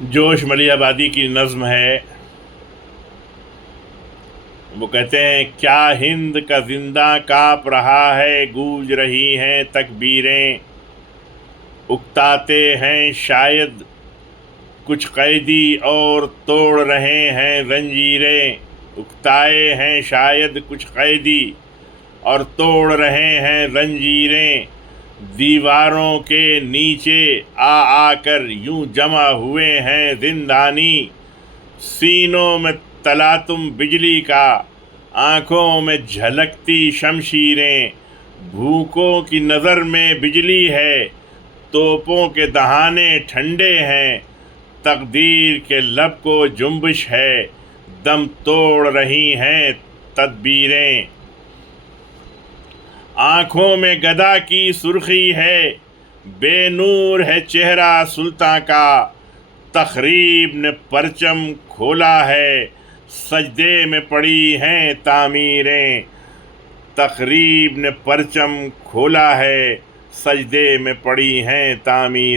جوش ملی آبادی کی نظم ہے. وہ کہتے ہیں کیا ہند کا زندہ کانپ رہا ہے، گونج رہی ہیں تکبیریں، اکتاتے ہیں شاید کچھ قیدی اور توڑ رہے ہیں زنجیریں، اکتائے ہیں شاید کچھ قیدی اور توڑ رہے ہیں زنجیریں، دیواروں کے نیچے آ کر یوں جمع ہوئے ہیں زندانی، سینوں میں تلاطم بجلی کا، آنکھوں میں جھلکتی شمشیریں، بھوکوں کی نظر میں بجلی ہے، توپوں کے دہانے ٹھنڈے ہیں، تقدیر کے لب کو جنبش ہے، دم توڑ رہی ہیں تدبیریں، آنکھوں میں گدا کی سرخی ہے، بے نور ہے چہرہ سلطاں کا، تخریب نے پرچم کھولا ہے، سجدے میں پڑی ہیں تعمیریں، تخریب نے پرچم کھولا ہے، سجدے میں پڑی ہیں تعمیریں.